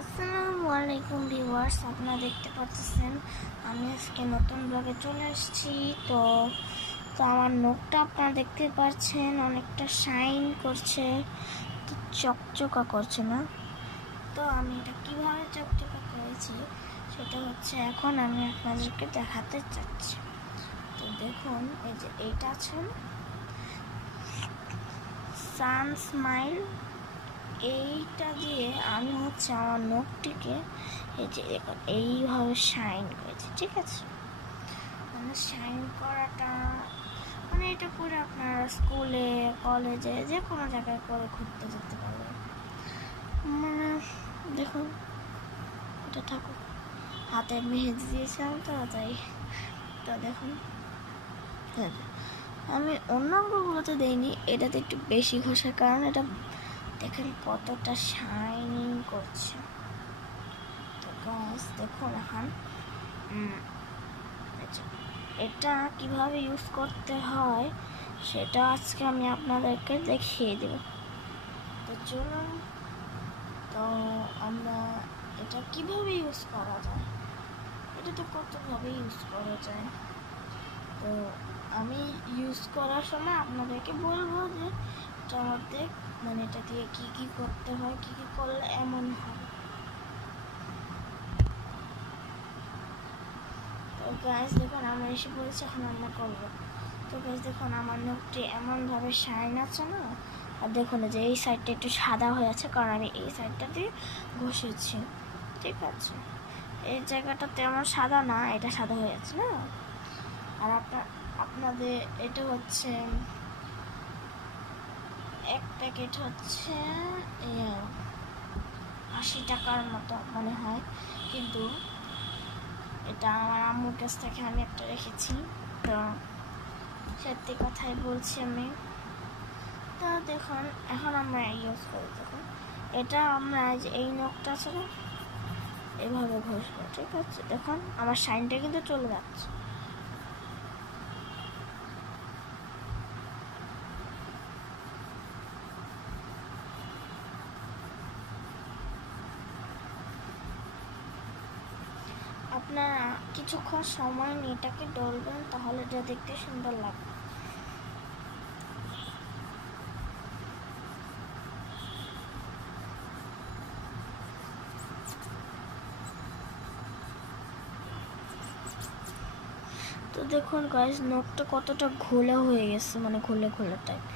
আসসালামু আলাইকুম ভিউয়ার্স, আপনারা দেখতে পাচ্ছেন আমি আজকে নতুন ব্লগে চলে এসেছি। তো তো আমার নখটা আপনারা দেখতে পাচ্ছেন অনেকটা শাইন করছে, তো চকচকা করছে না। তো আমি এটা কীভাবে চকচকা করেছি সেটা হচ্ছে এখন আমি আপনাদেরকে দেখাতে চাচ্ছি। তো দেখুন, এই যে এইটা আছে সান স্মাইল, এইটা দিয়ে আমি হচ্ছে আমার নখটিকে এই যে দেখুন এইভাবে শাইন করেছি। ঠিক আছে, মানে শাইন করাটা মানে এটা করে আপনারা স্কুলে কলেজে যে কোনো জায়গায় করে ঘুরতে যেতে পারবেন। মানে দেখুন, এটা থাকুক, হাতে মেহেদি দিয়েছিলাম তো তাই। তো দেখুন, আমি অন্য অঙ্গগুলোতে দেইনি, এটাতে একটু বেশি ঘষার কারণ এটা দেখেন কতটা শাইনিং করছে। তো গাইস দেখুন, এখন এটা কিভাবে ইউজ করতে হয় সেটা আজকে আমি আপনাদেরকে দেখিয়ে দেব। তো চলুন, তো আমরা এটা কিভাবে ইউজ করা যায়, এটা তো কতভাবে ইউজ করা যায়। তো আমি ইউজ করার সময় আপনাদেরকে বলবো যে এটার মধ্যে মানে এটা দিয়ে কি কি করতে হয়, কি কি করলে এমন হয়। তো গাইস দেখুন, আমরা এসে পড়েছি, এখন আমরা করবো। তো গাইস দেখুন, আমার নখটি এমনভাবে শাইন আছে না, আর দেখুন যে এই সাইডটা একটু সাদা হয়ে আছে কারণ আমি এই সাইডটা দিয়ে ঘষেছি। ঠিক আছে, এই জায়গাটা তেমন সাদা না, এটা সাদা হয়ে আছে না। আর আপনাদের এটা হচ্ছে এক প্যাকেট হচ্ছে 80 টাকার মতো মনে হয়, কিন্তু এটা আমার আম্মুর কাছ থেকে আমি একটা রেখেছি। তো সত্যি কথাই বলছি আমি। তো দেখুন, এখন আমরা ইউজ করি। দেখুন, এটা আমরা এই নখটা আছে না, এভাবে ঘষবো। ঠিক আছে, দেখুন আমার শাইনটা কিন্তু চলে যাচ্ছে। আপনারা কিছুক্ষণ সময় নিয়ে এটাকে ডলবেন, তাহলে এটা দেখতে সুন্দর লাগবে। তো দেখুন গাইস, নখটা কতটা ঘোলা হয়ে গেছে, মানে ঘোলা ঘোলা টাইপ।